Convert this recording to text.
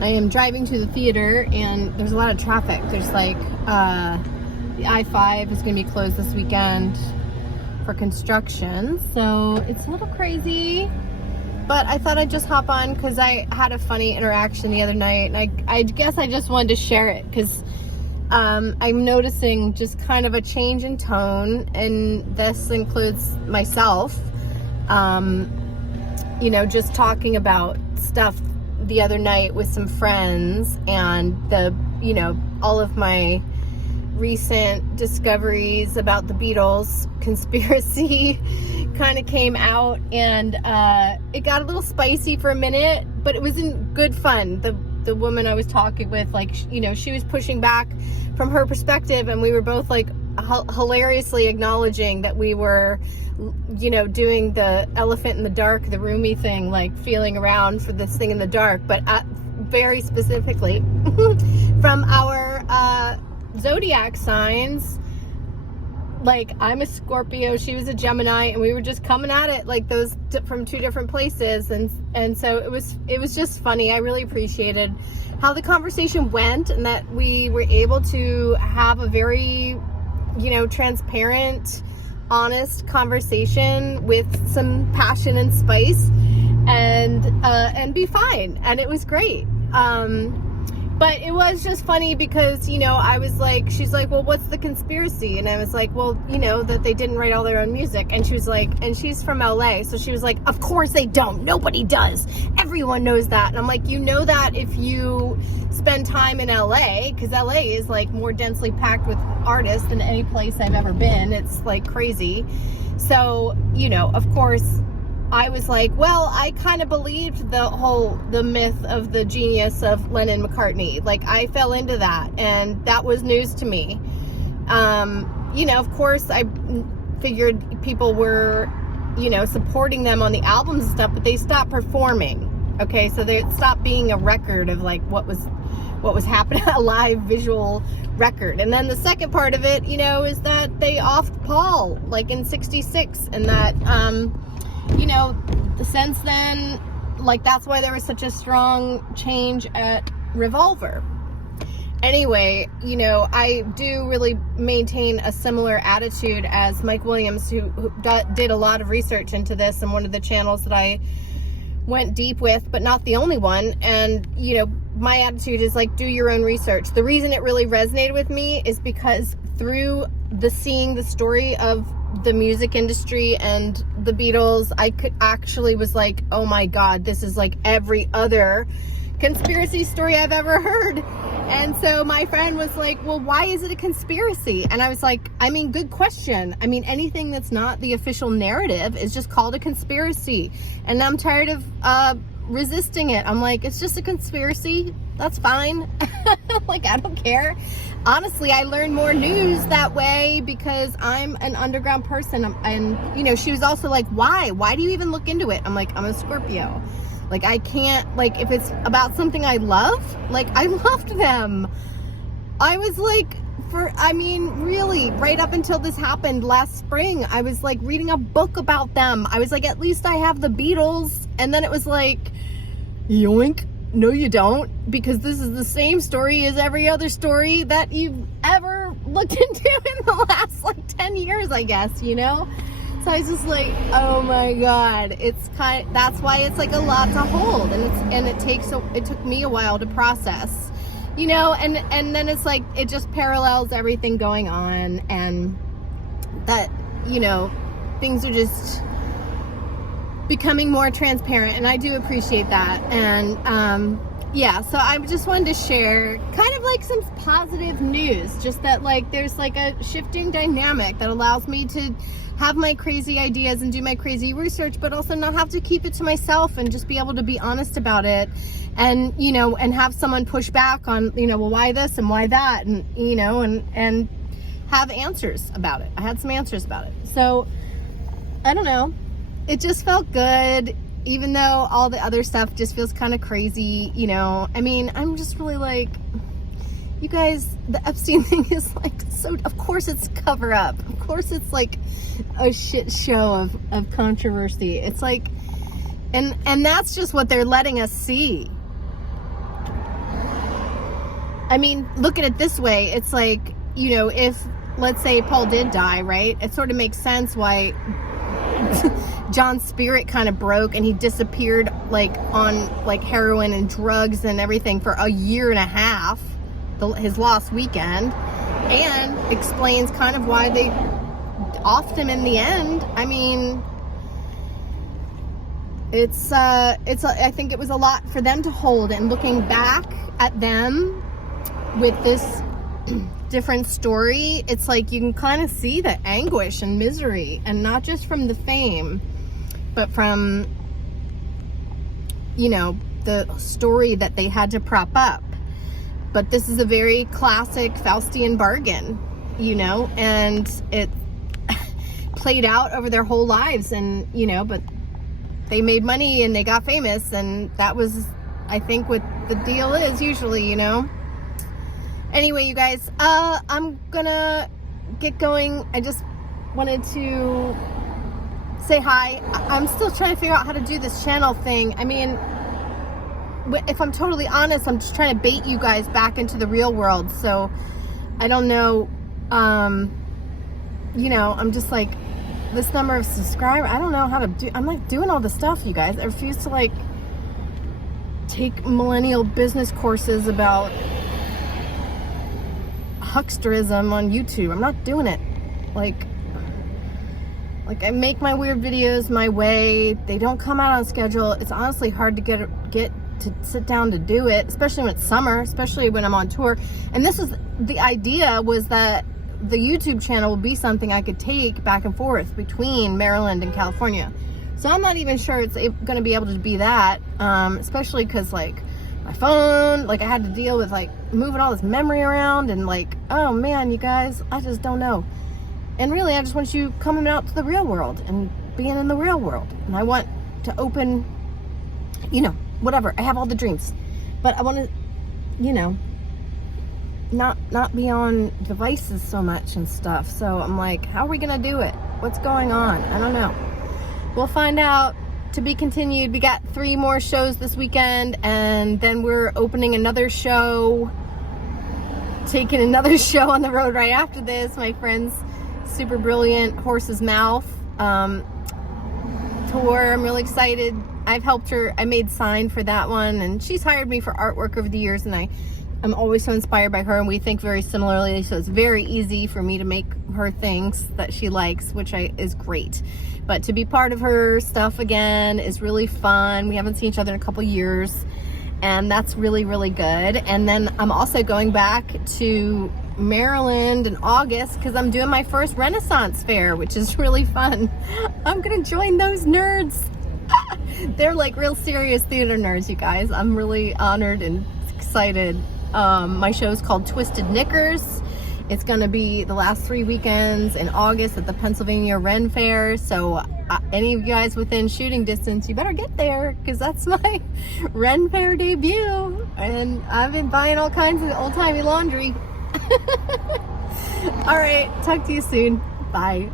I am driving to the theater, and there's a lot of traffic. There's like the I-5 is going to be closed this weekend for construction, so it's a little crazy. But I thought I'd just hop on because I had a funny interaction the other night, and I guess I just wanted to share it because I'm noticing just kind of a change in tone, and this includes myself. You know, just talking about stuff the other night with some friends, and you know, all of my recent discoveries about the Beatles conspiracy kind of came out, and it got a little spicy for a minute, but it was in good fun. The woman I was talking with, like, you know, she was pushing back from her perspective, and we were both like hilariously acknowledging that we were, you know, doing the elephant in the dark, the roomy thing, like feeling around for this thing in the dark, but very specifically from our zodiac signs. Like, I'm a Scorpio, she was a Gemini, and we were just coming at it like those from two different places, and so it was just funny. I really appreciated how the conversation went, and that we were able to have a very, you know, transparent, honest conversation with some passion and spice, and be fine, and it was great. But it was just funny because, you know, I was like, she's like, well, what's the conspiracy? And I was like, well, you know, that they didn't write all their own music. And she was like, and she's from LA, so she was like, of course they don't. Nobody does. Everyone knows that. And I'm like, you know that if you spend time in LA, because LA is like more densely packed with artists than any place I've ever been. It's like crazy. So, you know, of course, I was like, well, I kind of believed the myth of the genius of Lennon McCartney. Like, I fell into that, and that was news to me. You know, of course, I figured people were, you know, supporting them on the albums and stuff, but they stopped performing. Okay, so they stopped being a record of like what was happening, a live visual record. And then the second part of it, you know, is that they offed Paul like in '66, and that you know, since then, like, that's why there was such a strong change at Revolver. Anyway, you know, I do really maintain a similar attitude as Mike Williams, who did a lot of research into this, and one of the channels that I went deep with, but not the only one. And, you know, my attitude is like, do your own research. The reason it really resonated with me is because through seeing the story of the music industry and the Beatles, I was like, oh my God, this is like every other conspiracy story I've ever heard. And so my friend was like, well, why is it a conspiracy? And I was like, I mean, good question. I mean, anything that's not the official narrative is just called a conspiracy. And I'm tired of resisting it. I'm like, it's just a conspiracy. That's fine. Like, I don't care. Honestly, I learned more news that way because I'm an underground person. And, you know, she was also like, why? Why do you even look into it? I'm like, I'm a Scorpio. Like, I can't, like, if it's about something I love, like, I loved them. I was like, really, right up until this happened last spring, I was like reading a book about them. I was like, at least I have the Beatles. And then it was like, yoink. No, you don't, because this is the same story as every other story that you've ever looked into in the last like 10 years, I guess, you know? So I was just like, oh my God, that's why it's like a lot to hold, and it took me a while to process, you know, and then it's like, it just parallels everything going on, and that, you know, things are just becoming more transparent, and I do appreciate that. And yeah, so I just wanted to share kind of like some positive news, just that like there's like a shifting dynamic that allows me to have my crazy ideas and do my crazy research, but also not have to keep it to myself, and just be able to be honest about it, and, you know, and have someone push back on, you know, well, why this and why that, and, you know, and have answers about it. I had some answers about it. So I don't know. It just felt good, even though all the other stuff just feels kind of crazy, you know. I mean, I'm just really like, you guys, the Epstein thing is like, so, of course it's cover up. Of course it's like a shit show of controversy. It's like, And that's just what they're letting us see. I mean, look at it this way. It's like, you know, if, let's say Paul did die, right? It sort of makes sense why John's spirit kind of broke and he disappeared like on like heroin and drugs and everything for a year and a half, his lost weekend, and explains kind of why they offed him in the end. I mean, I think it was a lot for them to hold, and looking back at them with this different story, it's like you can kind of see the anguish and misery, and not just from the fame, but from, you know, the story that they had to prop up. But this is a very classic Faustian bargain, you know, and it played out over their whole lives, and, you know, but they made money and they got famous, and that was, I think, what the deal is usually, you know. Anyway, you guys, I'm gonna get going. I just wanted to say hi. I'm still trying to figure out how to do this channel thing. I mean, if I'm totally honest, I'm just trying to bait you guys back into the real world. So I don't know, you know, I'm just like, this number of subscribers, I don't know how to do. I'm like doing all the stuff, you guys. I refuse to like take millennial business courses about hucksterism on YouTube. I'm not doing it. Like I make my weird videos my way. They don't come out on schedule. It's honestly hard to get to sit down to do it, especially when it's summer, especially when I'm on tour. And this is the idea, was that the YouTube channel will be something I could take back and forth between Maryland and California. So I'm not even sure it's going to be able to be that, especially because like my phone, like I had to deal with like moving all this memory around, and like, oh man, you guys, I just don't know. And really, I just want you coming out to the real world and being in the real world. And I want to open, you know, whatever. I have all the dreams, but I want to, you know, not be on devices so much and stuff. So I'm like, how are we gonna do it? What's going on? I don't know. We'll find out. To be continued. We got 3 more shows this weekend, and then we're opening another show, taking another show on the road right after this. My friend's super brilliant Horse's Mouth tour. I'm really excited. I've helped her. I made sign for that one, and she's hired me for artwork over the years, and I'm always so inspired by her, and we think very similarly, so it's very easy for me to make her things that she likes, which is great. But to be part of her stuff again is really fun. We haven't seen each other in a couple years, and that's really, really good. And then I'm also going back to Maryland in August because I'm doing my first Renaissance fair, which is really fun. I'm gonna join those nerds. They're like real serious theater nerds, you guys. I'm really honored and excited. My show is called Twisted Knickers. It's going to be the last 3 weekends in August at the Pennsylvania Ren Fair. So any of you guys within shooting distance, you better get there, because that's my Ren Fair debut. And I've been buying all kinds of old-timey laundry. All right, talk to you soon. Bye.